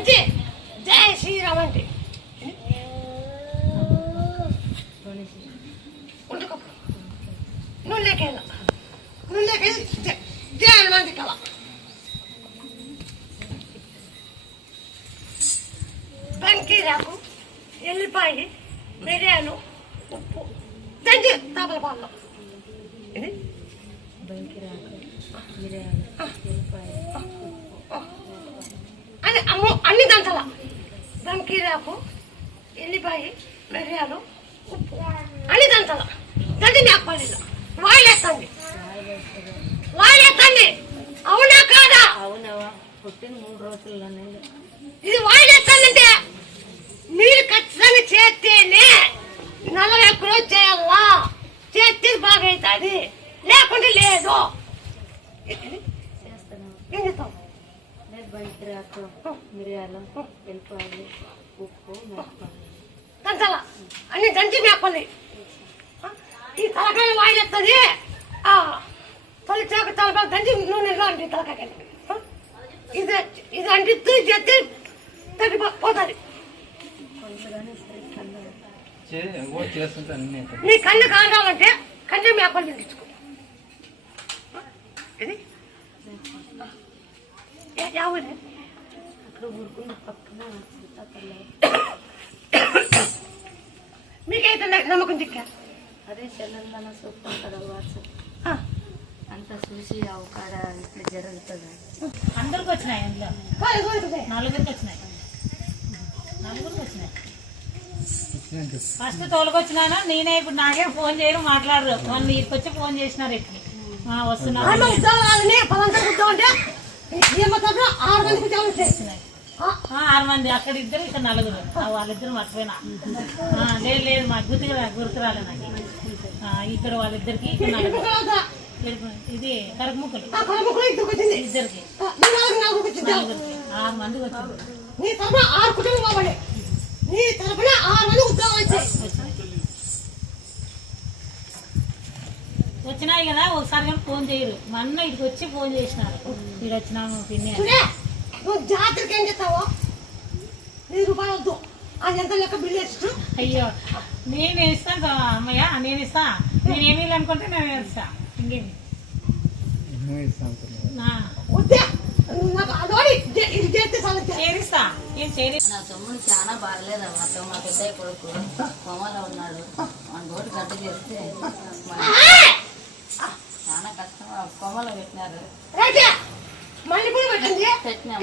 దంచి జై శ్రీరామ్ అంటే నువ్వులేకేసి జై హనుమంతి కళ బంకీరాకు ఎల్లిపాయి మిరియాలు ఉప్పు దంచి తమలపాకులో ఇది బంకీరాకు మిరియాలు ఎల్లిపాయ అని అన్ని దంచాల బంకీరాకు ఎల్లిపాయ మిరియాలు ఉప్పు అన్ని దంచాల దంచి మేకపోలేదు వాయిలేస్తుంది అవునా కాదా? అవునవా పుట్టిన 3 రోజుల్లోనే ఇది వాయిలేస్తుందంటే మీరు ఖచ్చితంగా చేస్తేనే 40 రోజులు చేయాలా, చేస్తే బాగా అవుతుంది, లేకుంటే లేదు. చేస్తాను. ఏం చేస్తాం? బంకీరాకు మిరియాలు ఎల్లిపాయలు ఉప్పు మిరపకాయలు దంచాల అన్ని దంచి మేపల్లి. ఈ తలకాయ వాయిలేస్తుంది, తొలి చేక తలపాకు దంచి నూనెలో అండి తలకాయ ఇది ఇది అంటిస్తూ చేస్తే తగ్గిపోతుంది. నీ కన్ను కాగాలంటే కన్ను మేపలు మింగించుకో. ఇది అక్కడ ఊరుకున్న పక్కన మీకైతే నమ్మకం దిక్క అదే తెలంగాణ సూపర్ కదా వాట్సాప్ అంతా చూసి అవకాడ ఇట్లా జరుగుతుంది. అందరికి వచ్చినాయి, అందులో 4గురికి వచ్చినాయి. ఫస్ట్ తోలుకొచ్చినాను నేనే. ఇప్పుడు నాకే ఫోన్ చేయడం మాట్లాడరు, వాళ్ళు నీకు వచ్చి ఫోన్ చేసినారు. ఇట్లా వస్తున్నారు 6 మంది, అక్కడ 2 ఇక్కడ 4. వాళ్ళిద్దరు మర్చిపోయినా. లేదు మా గుర్తురాలే నాకు. ఇక్కడ వాళ్ళిద్దరికి ఇక్కడ 4. ఇది కరకముక్కలు ఇద్దరికి 6 మందికి వచ్చింది. వచ్చినాయి కదా, ఒకసారి కానీ ఫోన్ చేయరు. మా అన్న ఇక్కడికి వచ్చి ఫోన్ చేసినారు, మీరు వచ్చినాము పిన్ని. నువ్వు జాతరకి ఏం చేస్తావో 1000 రూపాయలు వద్దు, అది ఎంత లెక్క బిల్లు వేస్తూ. అయ్యో నేను ఇస్తాను అమ్మయ్య, నేను ఇస్తా. నేనేమి అనుకుంటే నేను ఇస్తా. ఇంకేమి చేరిస్తా. ఏం చేరిస్తా. నా తమ్ముడు చాలా బాగలేదు. మా పెద్ద కొడుకు కోమలో ఉన్నాడు. మన నోటి గడ్డ చేస్తే చాలా కష్టం. కోమలో పెట్టినారు. మళ్ళీ పెట్టినాము.